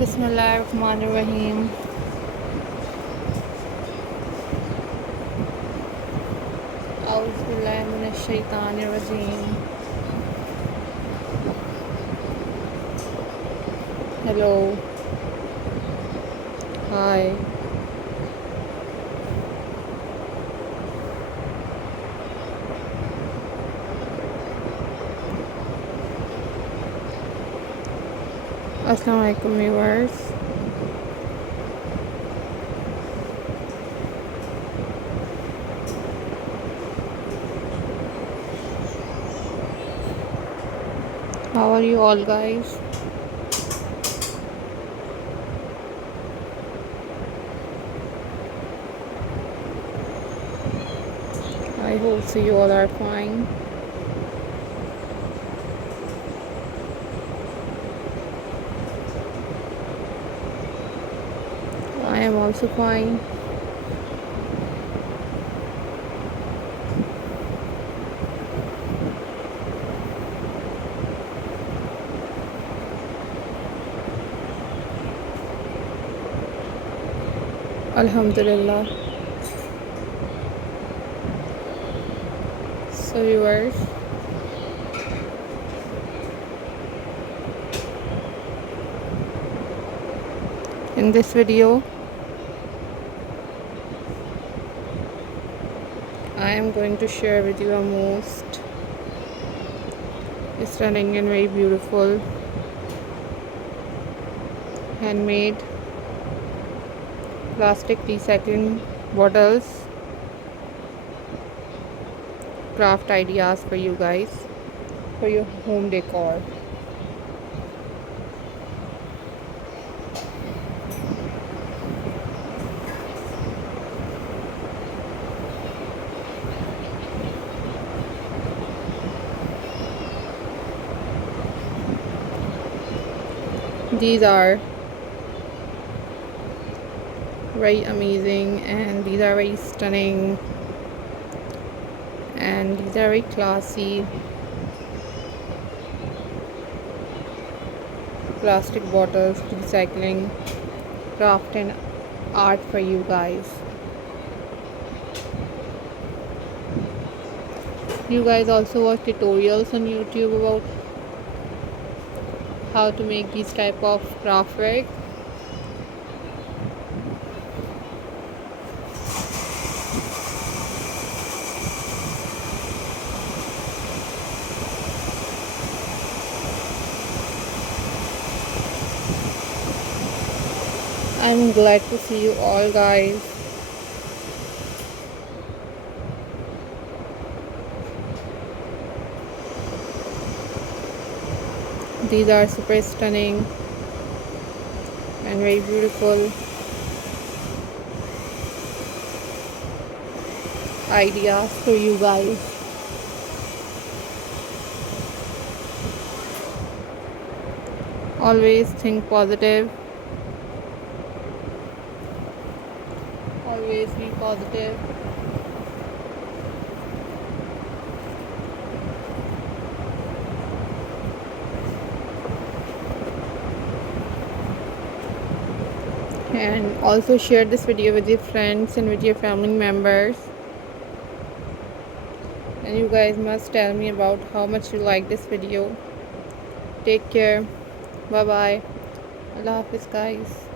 Bismillahirrahmanirrahim. A'udhu billahi minash shaitanir rajeem. Hello. Hi. Assalamu alaikum viewers. How are you all guys? I hope so you all are fine. I am also fine. Alhamdulillah. So viewers, in this video I am going to share with you a most stunning and very beautiful handmade plastic recycling bottles craft ideas for you guys for your home decor. These are very amazing and these are very stunning and these are very classy plastic bottles recycling craft and art for you guys. You guys also watch tutorials on YouTube about how to make these type of craft work. I'm glad to see you all guys. These are super stunning and very beautiful ideas for you guys. Always think positive. Always be positive. And also share this video with your friends and with your family members. And you guys must tell me about how much you like this video. Take care. Bye bye. Allah Hafiz guys.